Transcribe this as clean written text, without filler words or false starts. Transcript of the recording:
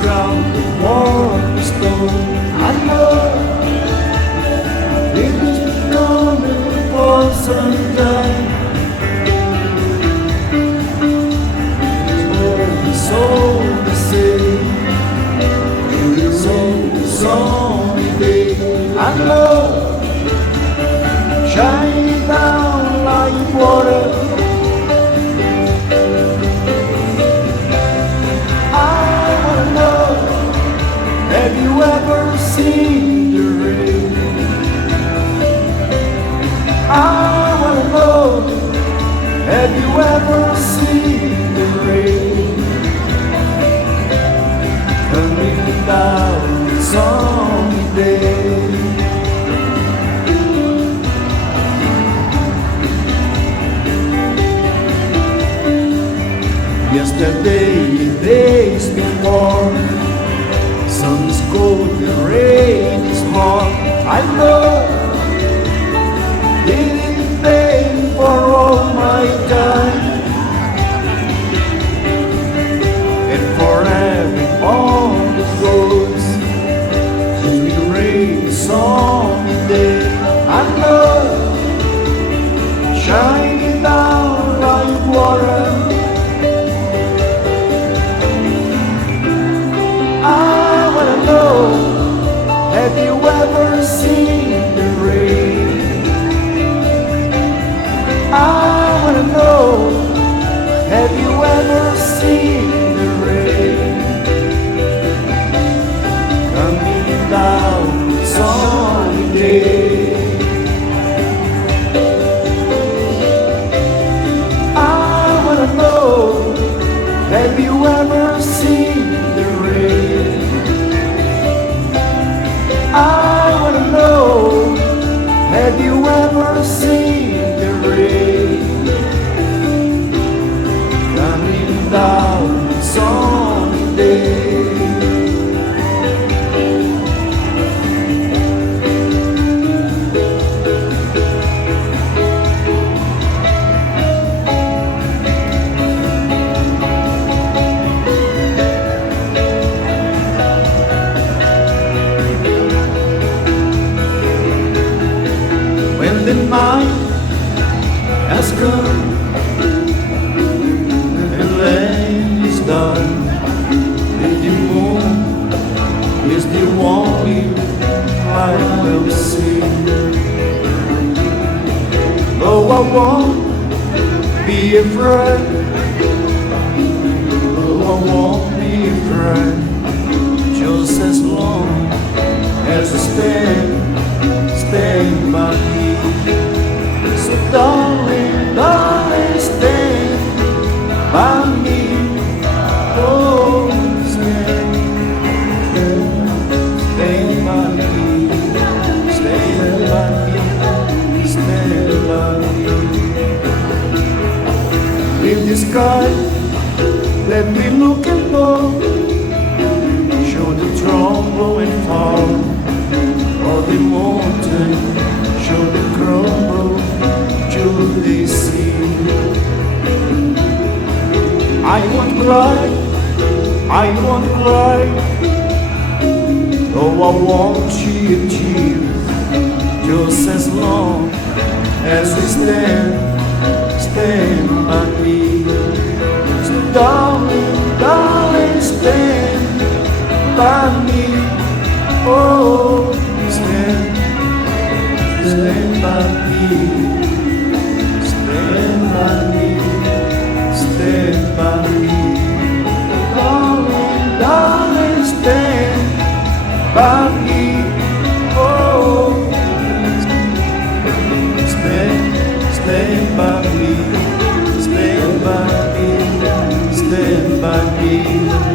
ground, warm stone. I know it is becoming for some time. It's all the same. It's all the sunny day. I know, shining down like water. Have you ever seen the rain? I wanna know, have you ever seen the rain? Coming down sunny day. Yesterday, days before, sun's cold, the rain is hot. I know didn't pay for all my time and for having all the roads. We rain someday. I know, shining down like water. Have you ever seen the rain? I wanna know, have you ever seen the rain? Coming down sunny day. I wanna know, have you ever seen the rain? I wanna know, have you ever seen the rain? Coming down sunny day. The night has come, the land is done, and the moon is the only I will see. Though I won't be afraid, though I won't be afraid, just as long as I stand by me. So darling, darling, stand by me. Oh, stand by me, stand by me, stand by me. In the sky, let me look and low, show the trumble and fall, or the mountain, show the crumble. They see. I won't cry, I won't cry, though I won't shed tears, just as long as we stand by me. So darling, darling, stand by me. Oh, stand by me. Stand by me, stand by me. Darling, darling, stand by me. Oh, stand by me, stand by me, stand by me.